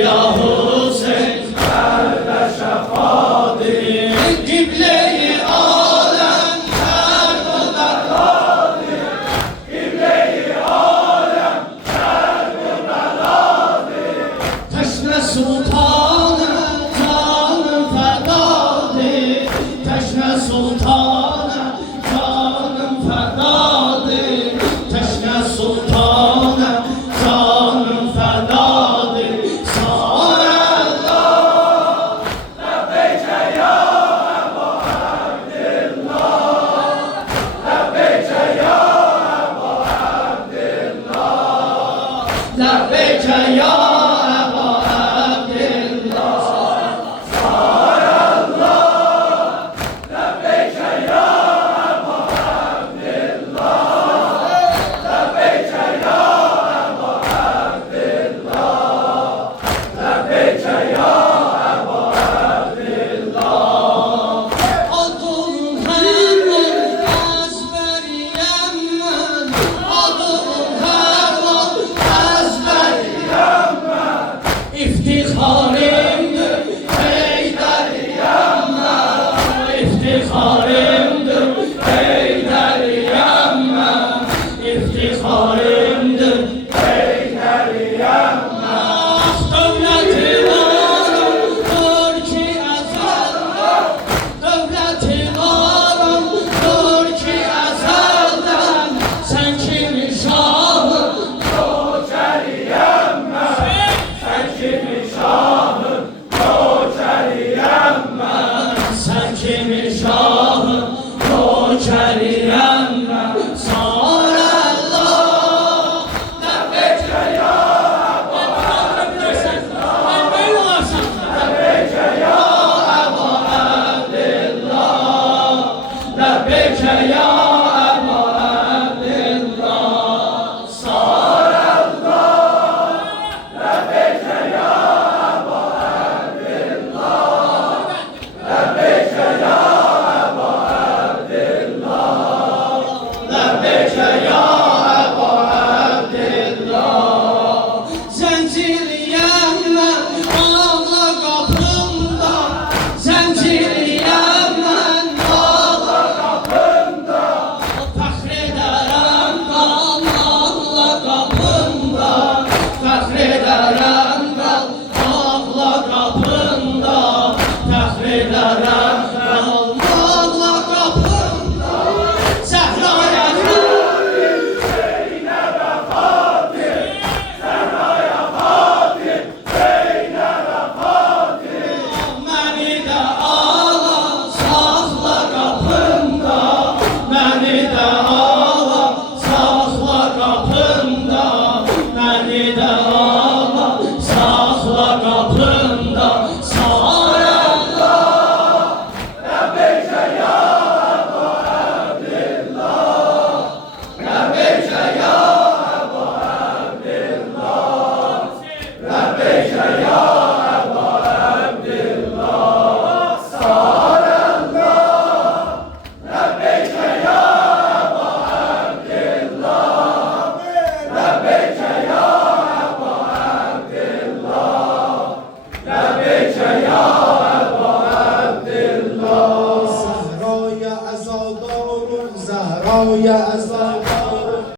Ya Hüseyin kardeşe Fadir, Kıble-i alem Kerbela Kadir, Kıble-i alem Kerbela Kadir. Teşne sultanı canım fedadır, Teşne sultanı canım fedadır, Teşne sultanı canım fedadır. لبيك يا أبا عبد الله صار الله لبيك يا أبا عبد الله لبيك يا أبا عبد الله لبيك يا أبا عبد الله أطل هرم أزبر يمن أطل İftihar